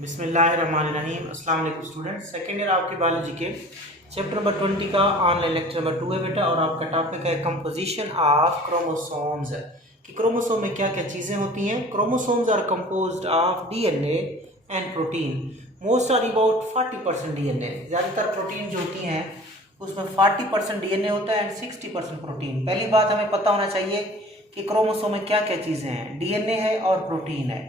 बिस्मिल्लाहिर्रहमानिर्रहीम। अस्सलाम वालेकुम स्टूडेंट। सेकेंड ईयर आपकी बायोलॉजी के चैप्टर नंबर 20 का ऑनलाइन लेक्चर नंबर 2 है बेटा, और आपका टॉपिक है कंपोजिशन ऑफ क्रोमोसोम्स। कि क्रोमोसोम में क्या क्या चीज़ें होती हैं। Chromosomes are composed of DNA and protein. Most are about 40% DNA. ज़्यादातर प्रोटीन जो होती हैं उसमें 40% डीएनए होता है एंड 60% प्रोटीन। पहली बात हमें पता होना चाहिए कि क्रोमोसोम में क्या क्या चीज़ें हैं। डीएनए है और प्रोटीन है।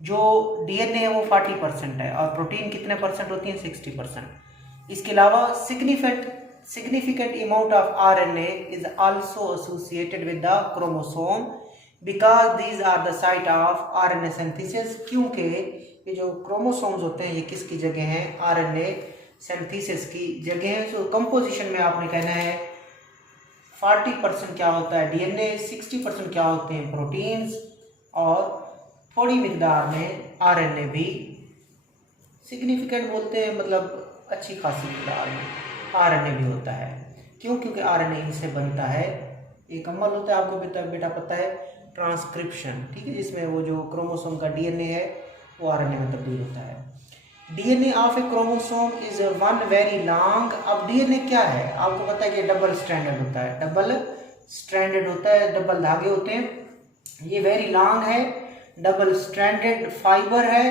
जो डीएनए है वो 40% है और प्रोटीन कितने परसेंट होती है, 60%। इसके अलावा significant amount of RNA is also associated with the chromosome because these are the site of RNA synthesis. क्योंकि ये जो क्रोमोसोम्स होते हैं ये किसकी जगह हैं, आरएनए सिंथेसिस की जगह है। सो कंपोजिशन में आपने कहना है 40% क्या होता है डीएनए, 60% क्या होते हैं प्रोटीन्स, और थोड़ी मिकदार में आरएनए भी। सिग्निफिकेंट बोलते हैं मतलब अच्छी खासी मिकदार में आरएनए भी होता है। क्यों? क्योंकि आरएनए इनसे बनता है। एक अमल होता है, आपको बेटा पता है, ट्रांसक्रिप्शन, ठीक है, जिसमें वो जो क्रोमोसोम का डीएनए है वो आरएनए में तब्दील होता है। DNA of A chromosome is one very long. अब डीएनए क्या है, आपको पता है कि डबल स्ट्रैंडेड होता है, डबल स्ट्रैंडेड होता है, डबल धागे होते हैं। ये वेरी लॉन्ग है, डबल स्ट्रैंडेड फाइबर है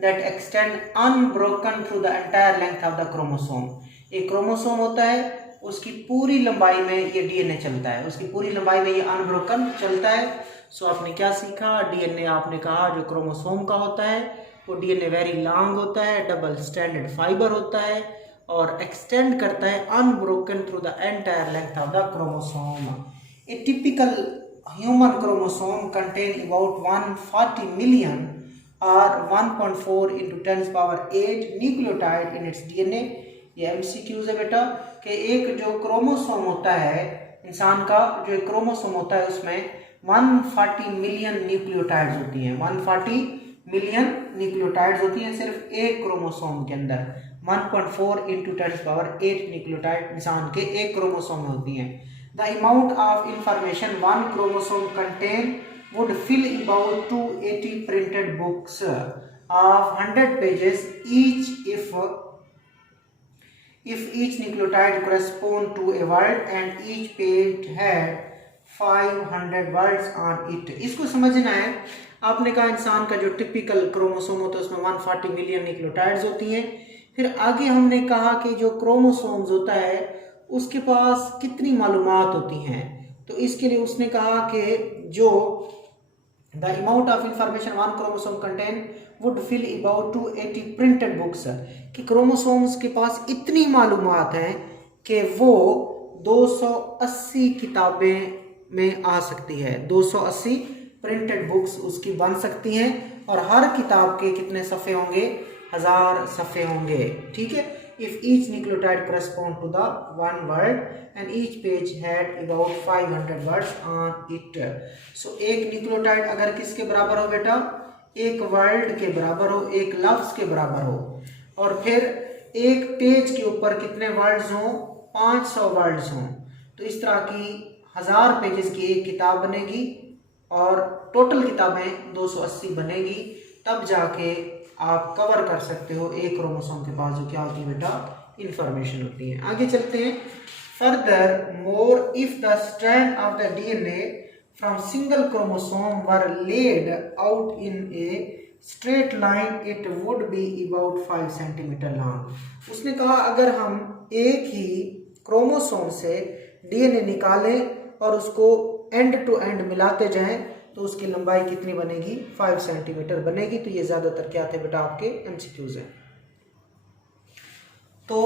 that extend unbroken through the entire length of the chromosome. एक क्रोमोसोम होता है, उसकी पूरी लंबाई में ये डीएनए चलता है, उसकी पूरी लंबाई में ये अनब्रोकन चलता है। सो आपने क्या सीखा, डीएनए आपने कहा जो क्रोमोसोम का होता है वो डीएनए वेरी लॉन्ग होता है, डबल स्ट्रैंडेड फाइबर होता है और एक्सटेंड करता है unbroken through the entire length of the chromosome. A typical human chromosome contain about 140 million or 1.4 into 10 power 8 nucleotide in its DNA। ये MCQs है बेटा कि एक जो क्रोमोसोम होता है इंसान का, जो एक क्रोमोसोम होता है उसमें 140 मिलियन न्यूक्लियोटाइड्स होती हैं। 140 मिलियन न्यूक्लियोटाइड्स होती हैं सिर्फ एक क्रोमोसोम के अंदर। 1.4 into 10 power 8 न्यूक्लियोटाइड इंसान के एक क्रोमोसोम में होती हैं। The amount of information one chromosome contain would fill about 280 printed books of 100 pages each if each nucleotide correspond to a word and each page had 500 words on it। इसको समझना है। आपने कहा इंसान का जो टिपिकल क्रोमोसोम होता है उसमें 140 मिलियन न्यूक्लियोटाइड्स होती हैं। फिर आगे हमने कहा कि जो क्रोमोसोम्स होता है उसके पास कितनी मालूमात होती हैं। तो इसके लिए उसने कहा कि जो the amount of information one chromosome contain would fill about 280 printed books. कि क्रोमोसोम्स के पास इतनी मालूमात हैं कि वो 280 किताबें में आ सकती है। 280 प्रिंटेड बुक्स उसकी बन सकती हैं और हर किताब के कितने सफ़े होंगे, 1000 सफ़े होंगे, ठीक है। If each nucleotide correspond to the one word and each page had about 500 words on it। So एक न्यूक्लियोटाइड अगर किसके बराबर हो बेटा, एक वर्ड के बराबर हो, एक लफ्ज के बराबर हो, और फिर एक पेज के ऊपर कितने वर्ड्स हों, 500 वर्ड्स हों, तो इस तरह की 1000 पेजेस की एक किताब बनेगी और टोटल किताबें 280 बनेगी। तब जाके आप कवर कर सकते हो एक क्रोमोसोम के पास जो क्या होती है बेटा, इंफॉर्मेशन होती है। आगे चलते हैं। Further more if the strand of the DNA from single chromosome were laid out in a straight line it would be about 5 centimetre long. उसने कहा अगर हम एक ही क्रोमोसोम से डीएनए निकालें और उसको एंड टू एंड मिलाते जाएं तो उसकी लंबाई कितनी बनेगी, 5 सेंटीमीटर बनेगी। तो ये ज्यादातर क्या थे बेटा, आपके एमसीक्यूज हैं। तो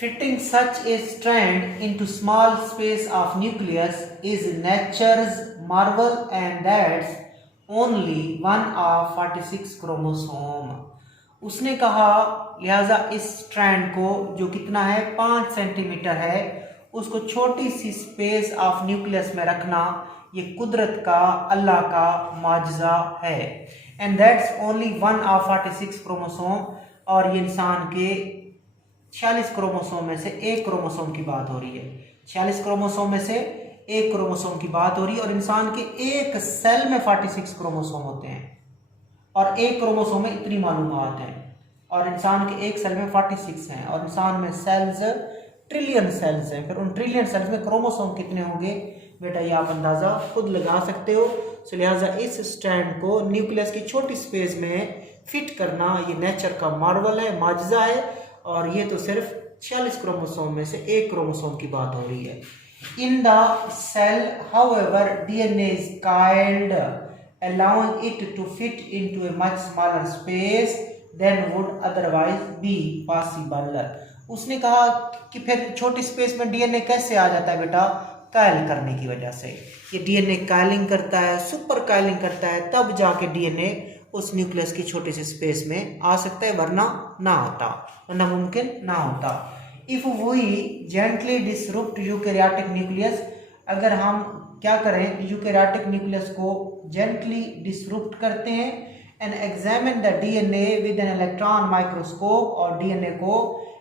fitting such a strand into small space of nucleus is nature's marvel and that's only one of 46 chromosome. उसने कहा लिहाजा इस स्ट्रैंड को जो कितना है 5 सेंटीमीटर है, उसको छोटी सी स्पेस ऑफ न्यूक्लियस में रखना ये कुदरत का, अल्लाह का माजजा है। And that's only one of 46 chromosome. और ये इंसान के 46 क्रोमोसोम में से एक क्रोमोसोम की बात हो रही है। 46 क्रोमोसोम में से एक क्रोमोसोम की बात हो रही है और इंसान के एक सेल में 46 क्रोमोसोम होते हैं और एक क्रोमोसोम में इतनी मालूमात है। और इंसान के एक सेल में 46 हैं, और इंसान में सेल्स ट्रिलियन सेल्स हैं। फिर उन ट्रिलियन सेल्स में क्रोमोसोम कितने होंगे बेटा, ये आप अंदाज़ा खुद लगा सकते हो। सो लिहाजा इस स्ट्रैंड को न्यूक्लियस की छोटी स्पेस में फिट करना ये नेचर का मार्वल है, माजजा है। और ये तो सिर्फ 46 क्रोमोसोम में से एक क्रोमोसोम की बात हो रही है। In the cell however DNA is coiled allowing it to fit into a much smaller space than would otherwise be possible। उसने कहा कि फिर छोटी स्पेस में डीएनए कैसे आ जाता है बेटा, कायल करने की वजह से। ये डीएनए कायलिंग करता है, सुपर कायलिंग करता है, तब जाके डीएनए उस न्यूक्लियस की छोटी सी स्पेस में आ सकता है, वरना ना आता, वरना मुमकिन ना होता। If we gently disrupt eukaryotic nucleus, अगर हम क्या करें, यूकैरियोटिक न्यूक्लियस को जेंटली डिसरुप्ट करते हैं, and examine the DNA with an electron microscope, और डीएनए को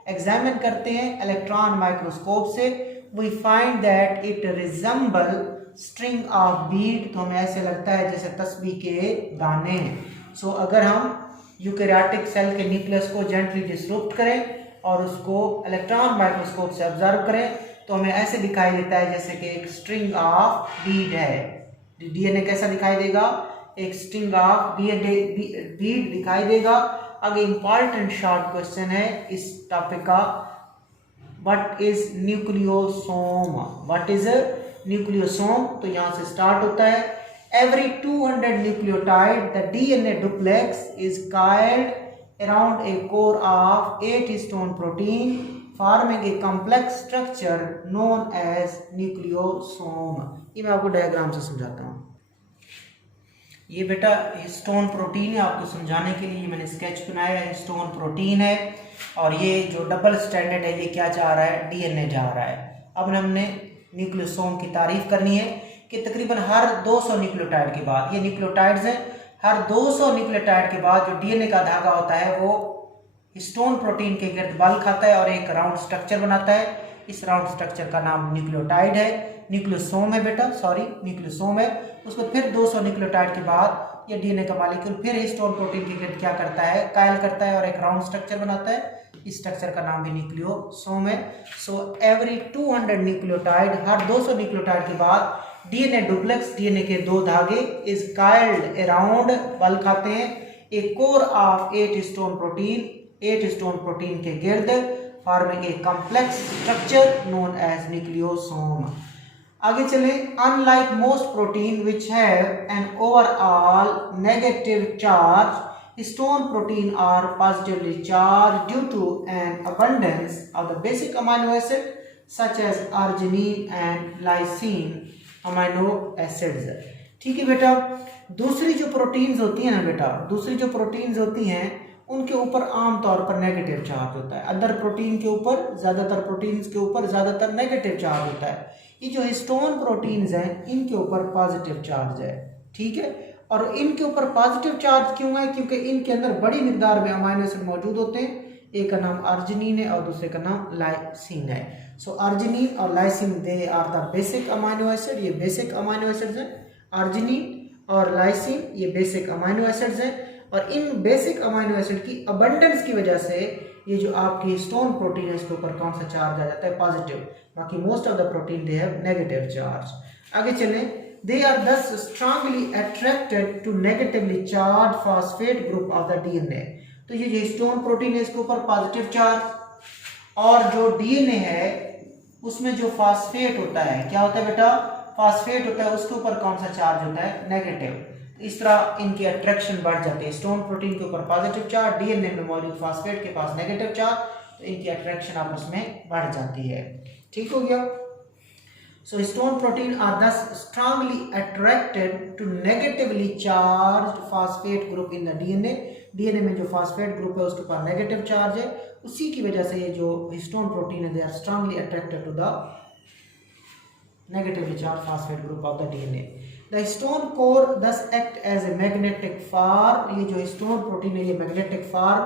एग्जामिन करते हैं इलेक्ट्रॉन माइक्रोस्कोप से, we find that it resemble string of bead, तो हमें ऐसे लगता है जैसे तस्बीह के दाने हैं। सो अगर हम यूकैरियोटिक सेल के न्यूक्लियस को जेंटली डिसरुप्ट करें और उसको इलेक्ट्रॉन माइक्रोस्कोप से ऑब्जर्व करें, तो हमें ऐसे दिखाई देता है जैसे कि एक स्ट्रिंग ऑफ बीड है। डीएनए कैसा दिखाई देगा, एक स्ट्रिंग ऑफ बीड दिखाई देगा। आगे इंपॉर्टेंट शॉर्ट क्वेश्चन है इस टॉपिक का, what is nucleosome, what is nucleosome. तो यहाँ से स्टार्ट होता है, every 200 nucleotide the DNA duplex is coiled around a core of 8 histone protein forming a complex structure known as nucleosome। ये मैं आपको डायग्राम से समझाता हूँ। ये बेटा हिस्टोन प्रोटीन है, आपको समझाने के लिए मैंने स्केच बनाया है। हिस्टोन प्रोटीन है और ये जो डबल स्टैंडर्ड है, ये क्या जा रहा है, डीएनए जा रहा है। अब हमने न्यूक्लियोसोम की तारीफ करनी है कि तकरीबन हर 200 न्यूक्लियोटाइड के बाद, ये न्यूक्लियोटाइड्स हैं, हर 200 न्यूक्लियोटाइड के बाद जो डीएनए का धागा होता है वो हिस्टोन प्रोटीन के गिर्द बल खाता है और एक राउंड स्ट्रक्चर बनाता है। इस राउंड स्ट्रक्चर का नाम न्यूक्लियोटाइड है, न्यूक्लियोसोम है बेटा, सॉरी न्यूक्लियोसोम है। उसको फिर 200 न्यूक्लियोटाइड के बाद ये डीएनए का मॉलिक्यूल फिर हिस्टोन प्रोटीन के गिर्द क्या करता है, कायल करता है और एक राउंड स्ट्रक्चर बनाता है। इस स्ट्रक्चर का नाम भी न्यूक्लियोसोम है। सो एवरी 200 न्यूक्लियोटाइड, हर 200 न्यूक्लियोटाइड के बाद डीएनए डुप्लेक्स, डीएनए के दो धागे, इज काइल्ड अराउंड, बल खाते हैं, a core of 8 histone protein, 8 histone protein के गिर्द, forming a complex structure known as nucleosome. आगे चले, unlike most protein which have an overall negative charge, histone protein are positively charged due to an abundance of the basic amino acid such as arginine and lysine amino acids. ठीक है बेटा, दूसरी जो proteins होती हैं ना बेटा, दूसरी जो प्रोटीन्स होती हैं उनके ऊपर आमतौर पर नेगेटिव चार्ज होता है। अदर प्रोटीन के ऊपर, ज़्यादातर प्रोटीन्स के ऊपर ज़्यादातर नेगेटिव चार्ज होता है। ये जो हिस्टोन प्रोटीन्स हैं इनके ऊपर पॉजिटिव चार्ज है। ठीक है, और इनके ऊपर पॉजिटिव चार्ज क्यों है, क्योंकि इनके अंदर बड़ी मिकदार में अमाइनो एसिड मौजूद होते हैं। एक का नाम अर्जिनिन है और दूसरे का नाम लाइसिन है। सो अर्जिनिन और lysine they are the basic amino acid, ये बेसिक अमाइनो एसिड्स हैं। अर्जिनिन और लाइसिन ये बेसिक अमाइनो एसिड्स हैं और इन बेसिक अमाइनो एसिड की अबंडेंस की वजह से ये जो आपकी हिस्टोन प्रोटीन है इसके ऊपर कौन सा चार्ज आ जाता है, पॉजिटिव। बाकी most of the protein they have negative charge. आगे चलें, they are thus strongly attracted to negatively charged phosphate group of the DNA। तो ये जो हिस्टोन प्रोटीन है इसके ऊपर पॉजिटिव चार्ज, और जो डीएनए है उसमें जो फॉस्फेट होता है, क्या होता है बेटा, फॉस्फेट होता है, उसके ऊपर कौन सा चार्ज होता है, नेगेटिव। इस तरह इनकी अट्रैक्शन बढ़ जाती है। हिस्टोन प्रोटीन के ऊपर पॉजिटिव चार्ज, डीएनए में मौजूद फॉस्फेट के पास नेगेटिव चार्ज, तो इनकी अट्रैक्शन आपस में बढ़ जाती है। ठीक हो गया। So histone protein are thus strongly attracted to negatively charged phosphate group in the DNA। DNA में जो phosphate group है उसके ऊपर नेगेटिव चार्ज है, उसी की वजह से ये जो हिस्टोन प्रोटीन है they are strongly attracted to the negatively charged phosphate group of the DNA। The histone core thus act as a magnetic farm। ये जो हिस्टोन प्रोटीन है ये मैग्नेटिक फार्म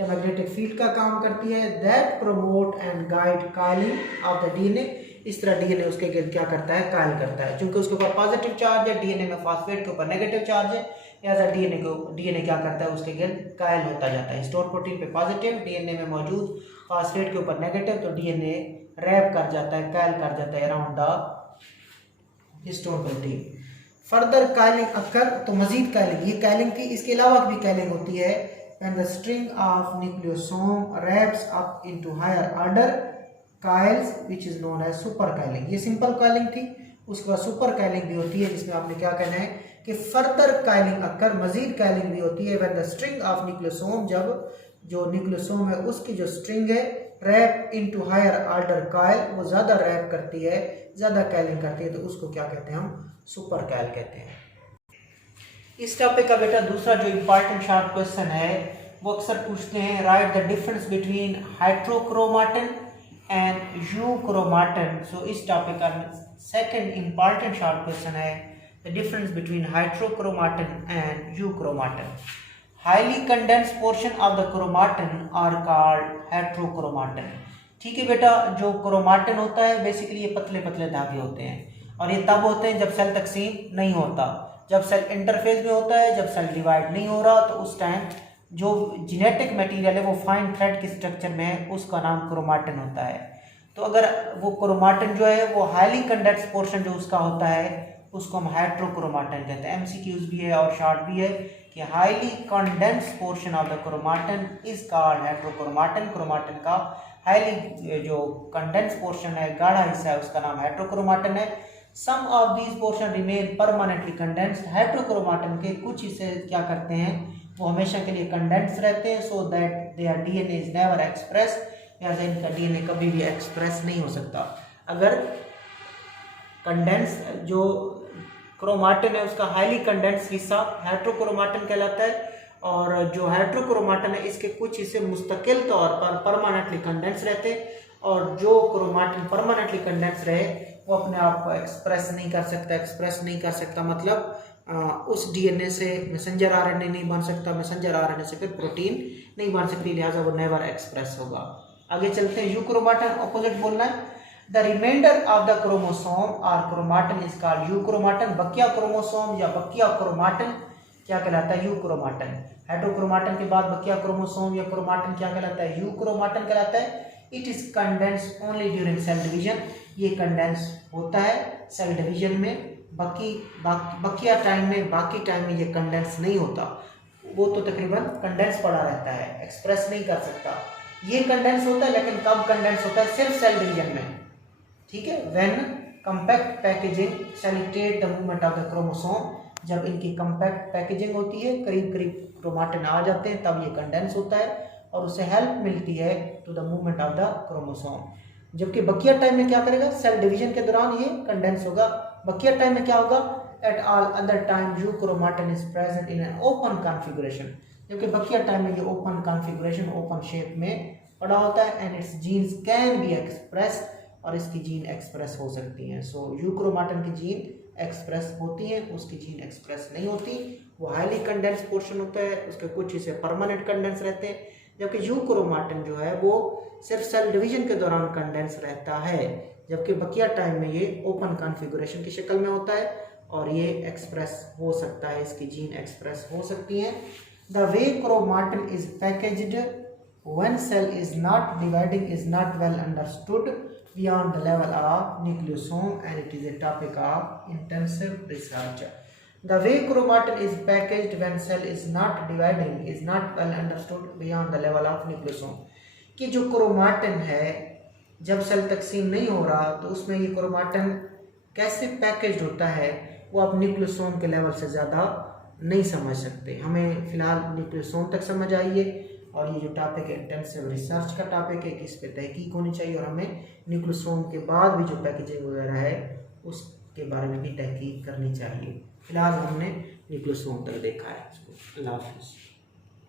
या मैग्नेटिक फील्ड का काम करती है। that promote and guide coiling of the DNA। इस तरह डीएनए उसके गिर्द क्या करता है, कायल करता है। क्योंकि उसके ऊपर पॉजिटिव चार्ज है, डीएनए में फॉस्फेट के ऊपर नेगेटिव चार्ज है, लिहाजा डीएनए क्या करता है, उसके गिर्द कायल होता जाता है। हिस्टोन प्रोटीन पे पॉजिटिव, डीएनए में मौजूद फास्फेट के ऊपर नेगेटिव, तो डीएनए रैप कर जाता है, कायल कर जाता है around the histone protein. Further coiling occur, तो मजीद कायलिंग, ये कायलिंग की इसके अलावा भी कायलिंग होती है। When the string of nucleosome wraps up into higher order coils which is known as super coiling. ये सिंपल कायलिंग थी, उसके बाद सुपर कायलिंग भी होती है, जिसमें आपने क्या कहना है कि फर्दर कायलिंग अक्कर, मजीद कायलिंग भी होती है। When the string of nucleosome, जब जो न्यूक्लियोसोम है उसकी जो स्ट्रिंग है रैप इनटू हायर ऑर्डर कायल, वो ज्यादा रैप करती है, ज्यादा कायलिंग करती है, तो उसको क्या कहते हैं, हम सुपर कायल कहते हैं। इस टॉपिक का बेटा दूसरा जो इम्पोर्टेंट शार्ट क्वेश्चन है वो अक्सर पूछते हैं, write the difference between heterochromatin and euchromatin. So इस टॉपिक का सेकंड इम्पोर्टेंट शार्ट क्वेश्चन है the difference between heterochromatin and euchromatin. Highly condensed portion of the chromatin are called heterochromatin. ठीक है बेटा, जो क्रोमाटिन होता है बेसिकली ये पतले पतले धागे होते हैं, और ये तब होते हैं जब सेल तकसीम नहीं होता, जब सेल इंटरफेज में होता है, जब सेल डिवाइड नहीं हो रहा, तो उस टाइम जो जेनेटिक मटेरियल है वो फाइन थ्रेड के स्ट्रक्चर में है, उसका नाम क्रोमाटिन होता है। तो अगर वो क्रोमाटिन जो है वो हाईली कंडेंस्ड पोर्शन जो उसका होता है उसको हम हेट्रोक्रोमाटिन कहते हैं। एमसीक्यूज भी है और शॉर्ट भी है कि highly condensed portion of the chromatin is called heterochromatin. Chromatin का हाईली जो कंडेंस्ड पोर्शन है, गाढ़ा हिस्सा है, उसका नाम हेट्रोक्रोमाटिन है। Some of these portion remain permanently condensed. Heterochromatin के कुछ हिस्से क्या करते हैं, वो हमेशा के लिए कंडेंस रहते हैं, so that there DNA is never express, या इनका डीएनए कभी भी एक्सप्रेस नहीं हो सकता। अगर कंडेंस जो क्रोमाटिन है उसका हाईली कंडेंस हिस्सा हेट्रोक्रोमाटिन कहलाता है, और जो हेट्रोक्रोमाटिन है इसके कुछ हिस्से मुस्तकिल तौर पर परमानेंटली कंडेंस रहते हैं, और जो क्रोमाटिन परमानेंटली कंडेंस रहे वो अपने आप को एक्सप्रेस नहीं कर सकता, मतलब उस डीएनए से मैसेंजर आरएनए नहीं बन सकता, मैसेंजर आरएनए से फिर प्रोटीन नहीं बन सकती, लिहाजा वो नेवर एक्सप्रेस होगा। आगे चलते हैं, यूक्रोमाटिन ऑपोजिट बोलना है। The remainder of the chromosome और क्रोमाटिन इज कॉल्ड यूक्रोमाटिन। बकिया क्रोमोसोम या बकिया क्रोमाटिन क्या कहलाता है, यूक्रोमाटिन। हेट्रोक्रोमाटिन के बाद बकिया क्रोमोसोम या क्रोमाटिन क्या कहलाता है, यूक्रोमाटिन कहलाता है। It is condense only during cell division. ये कंडेंस होता है सेल डिवीजन में, बकिया टाइम में, बाकी टाइम में ये कंडेंस नहीं होता, वो तो तकरीबन कंडेंस पड़ा रहता है, एक्सप्रेस नहीं कर सकता। ये कंडेंस होता है, लेकिन कब कंडेंस होता है, सिर्फ सेल डिवीजन में। ठीक है, when compact packaging facilitate the movement of the chromosome, जब इनकी कंपैक्ट पैकेजिंग होती है, करीब करीब क्रोमाटिन आ जाते हैं, तब ये कंडेंस होता है और उससे हेल्प मिलती है to the movement of the chromosome. जबकि बकिया टाइम में क्या करेगा, सेल डिवीजन के दौरान ये कंडेंस होगा। बकिया टाइम में क्या होगा, at all other time euchromatin is present in an open configuration. जबकि बकिया टाइम में ये ओपन कॉन्फ़िगरेशन, ओपन शेप में पड़ा होता है, and its genes can be express, और इसकी जीन एक्सप्रेस हो सकती हैं। सो यूक्रोमाटिन की जीन एक्सप्रेस होती है, उसकी जीन एक्सप्रेस नहीं होती। वो हाईली कंडेंस पोर्शन होता है, उसके कुछ हिस्से परमानेंट कंडेंस रहते हैं, जबकि यूक्रोमाटिन जो है वो सिर्फ सेल डिवीजन के दौरान कंडेंस रहता है, जबकि बकिया टाइम में ये ओपन कॉन्फ़िगरेशन की शक्ल में होता है और ये एक्सप्रेस हो सकता है, इसकी जीन एक्सप्रेस हो सकती है। The way chromatin is packaged when cell is not dividing is not well understood beyond the level of nucleosome, and it is a topic of intensive research. The way chromatin is packaged when cell is not dividing is not well understood beyond the level of nucleosome। कि जो chromatin है जब cell तकसीम नहीं हो रहा तो उसमें ये क्रोमाटिन कैसे पैकेज्ड होता है वो आप न्यूक्लियोसोम के लेवल से ज़्यादा नहीं समझ सकते। हमें फ़िलहाल न्यूक्लियोसोम तक समझ आइए, और ये जो टॉपिक है इंटेंसिव रिसर्च का टॉपिक है कि इस पर तहकीक होनी चाहिए, और हमें न्यूक्लियोसोम के बाद भी जो पैकेजिंग वगैरह है उसके बारे में भी तहकीक करनी चाहिए। फिलहाल हमने न्यूक्लियोसोम तक देखा है। अल्लाह हाफिज़।